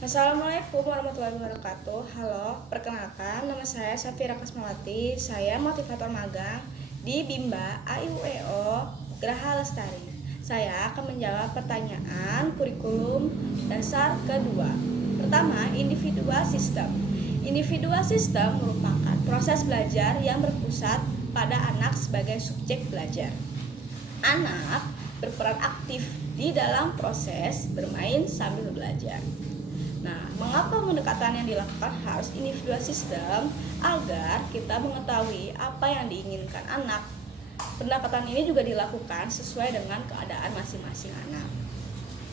Assalamualaikum warahmatullahi wabarakatuh. Halo, perkenalkan nama saya Safira Kasmawati. Saya motivator magang di Bimba AIUEO Graha Lestari. Saya akan menjawab pertanyaan kurikulum dasar kedua. Pertama, individual system. Individual system merupakan proses belajar yang berpusat pada anak sebagai subjek belajar. Anak berperan aktif di dalam proses bermain sambil belajar. Nah, mengapa pendekatan yang dilakukan harus individual system? Agar kita mengetahui apa yang diinginkan anak. Pendekatan ini juga dilakukan sesuai dengan keadaan masing-masing anak.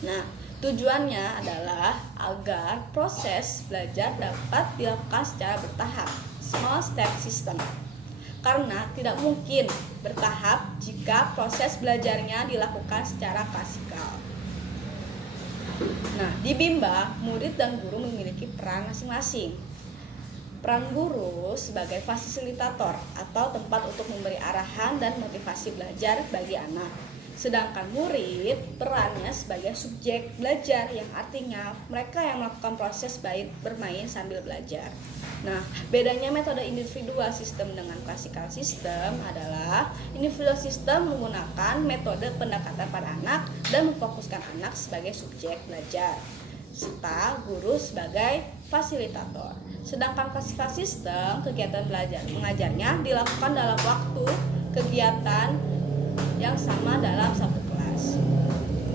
Nah, tujuannya adalah agar proses belajar dapat dilakukan secara bertahap, small step system. Karena tidak mungkin bertahap jika proses belajarnya dilakukan secara klasikal. Nah, di Bimba, murid dan guru memiliki peran masing-masing. Peran guru sebagai fasilitator atau tempat untuk memberi arahan dan motivasi belajar bagi anak. Sedangkan murid perannya sebagai subjek belajar, yang artinya mereka yang melakukan proses bermain sambil belajar. Nah, bedanya metode individual system dengan classical system adalah individual system menggunakan metode pendekatan pada anak dan memfokuskan anak sebagai subjek belajar, serta guru sebagai fasilitator. Sedangkan classical system, kegiatan belajar mengajarnya dilakukan dalam waktu kegiatan yang sama dalam satu kelas.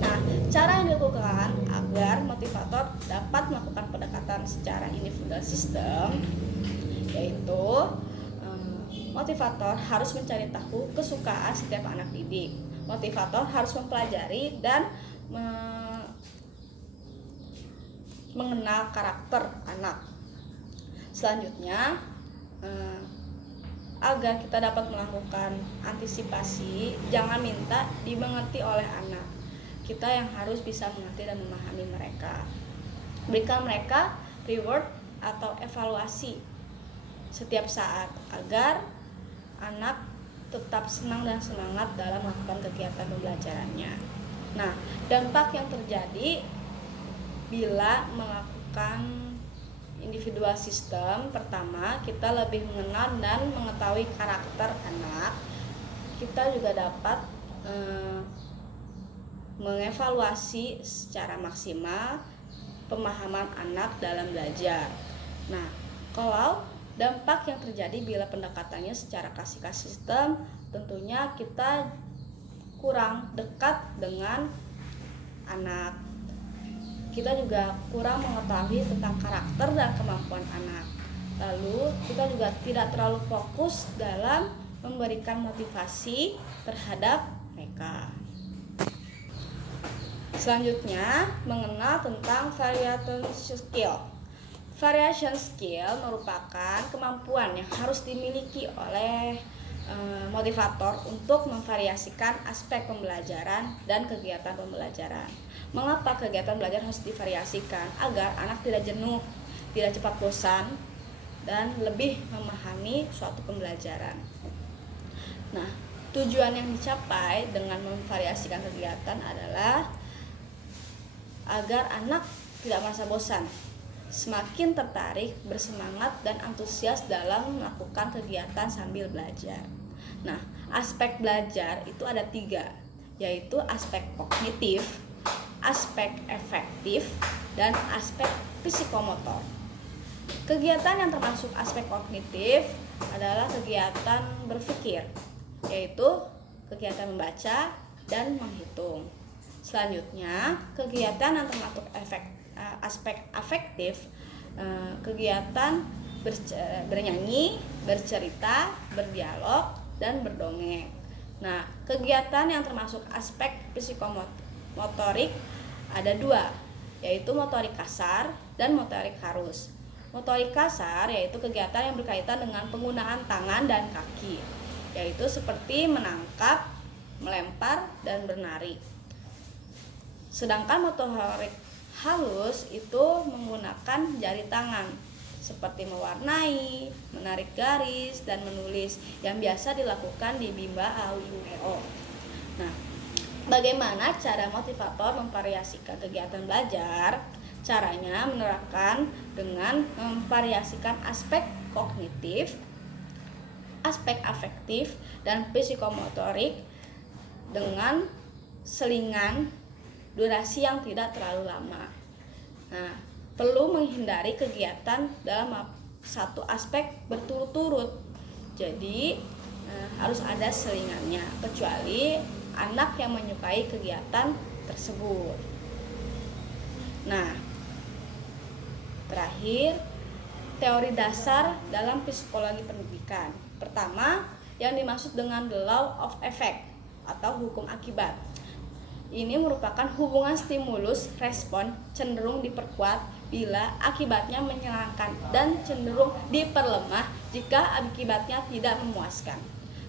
Nah, cara yang dilakukan agar motivator dapat melakukan pendekatan secara individual system yaitu motivator harus mencari tahu kesukaan setiap anak didik. Motivator harus mempelajari dan mengenal karakter anak. Selanjutnya, agar kita dapat melakukan antisipasi, jangan minta dimengerti oleh anak. Kita yang harus bisa mengerti dan memahami mereka. Berikan mereka reward atau evaluasi setiap saat agar anak tetap senang dan semangat dalam melakukan kegiatan pembelajarannya. Nah, dampak yang terjadi bila melakukan individual system, pertama, kita lebih mengenal dan mengetahui karakter anak. Kita juga dapat mengevaluasi secara maksimal pemahaman anak dalam belajar. Nah, kalau dampak yang terjadi bila pendekatannya secara classical system, tentunya kita kurang dekat dengan anak. Kita juga kurang mengetahui tentang karakter dan kemampuan anak. Lalu kita juga tidak terlalu fokus dalam memberikan motivasi terhadap mereka. Selanjutnya, mengenal tentang variation skill. Variation skill merupakan kemampuan yang harus dimiliki oleh motivator untuk memvariasikan aspek pembelajaran dan kegiatan pembelajaran. Mengapa kegiatan belajar harus divariasikan? Agar anak tidak jenuh, tidak cepat bosan, dan lebih memahami suatu pembelajaran. Nah, tujuan yang dicapai dengan memvariasikan kegiatan adalah agar anak tidak merasa bosan, semakin tertarik, bersemangat, dan antusias dalam melakukan kegiatan sambil belajar. Nah, aspek belajar itu ada 3, yaitu aspek kognitif, aspek efektif, dan aspek psikomotor. Kegiatan yang termasuk aspek kognitif adalah kegiatan berpikir, yaitu kegiatan membaca dan menghitung. Selanjutnya, kegiatan yang termasuk aspek afektif, kegiatan bernyanyi, bercerita, berdialog, dan berdongeng. Nah, kegiatan yang termasuk aspek psikomotorik ada 2, yaitu motorik kasar dan motorik halus. Motorik kasar yaitu kegiatan yang berkaitan dengan penggunaan tangan dan kaki, yaitu seperti menangkap, melempar, dan bernari. Sedangkan motorik halus itu menggunakan jari tangan, seperti mewarnai, menarik garis, dan menulis, yang biasa dilakukan di Bimba AIUEO. Nah, bagaimana cara motivator memvariasikan kegiatan belajar? Caranya menerapkan dengan memvariasikan aspek kognitif, aspek afektif, dan psikomotorik dengan selingan durasi yang tidak terlalu lama. Nah, perlu menghindari kegiatan dalam satu aspek berturut-turut. Jadi, harus ada selingannya, kecuali anak yang menyukai kegiatan tersebut. Nah, terakhir, teori dasar dalam psikologi pendidikan. Pertama, yang dimaksud dengan the law of effect atau hukum akibat. Ini merupakan hubungan stimulus respon cenderung diperkuat bila akibatnya menyenangkan dan cenderung diperlemah jika akibatnya tidak memuaskan.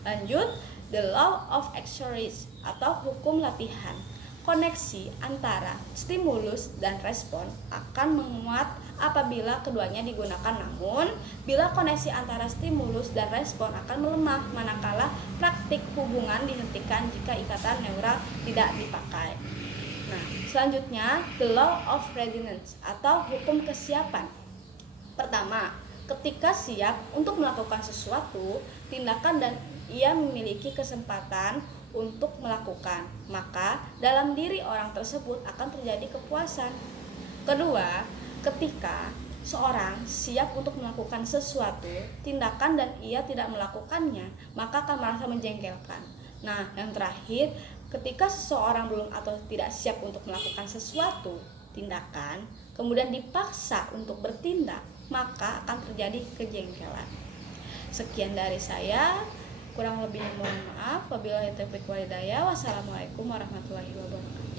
Lanjut, the law of exercise atau hukum latihan. Koneksi antara stimulus dan respon akan menguat apabila keduanya digunakan, namun bila koneksi antara stimulus dan respon akan melemah manakala praktik hubungan dihentikan jika ikatan neural tidak dipakai. Nah, selanjutnya the law of readiness atau hukum kesiapan. Pertama, ketika siap untuk melakukan sesuatu tindakan dan ia memiliki kesempatan untuk melakukan, maka dalam diri orang tersebut akan terjadi kepuasan. Kedua, ketika seorang siap untuk melakukan sesuatu tindakan dan ia tidak melakukannya, maka akan merasa menjengkelkan. Nah, yang terakhir, ketika seseorang belum atau tidak siap untuk melakukan sesuatu tindakan, kemudian dipaksa untuk bertindak, maka akan terjadi kejengkelan. Sekian dari saya. Kurang lebihnya mohon maaf. Wabillahi taufiq wal hidayah. Wassalamualaikum warahmatullahi wabarakatuh.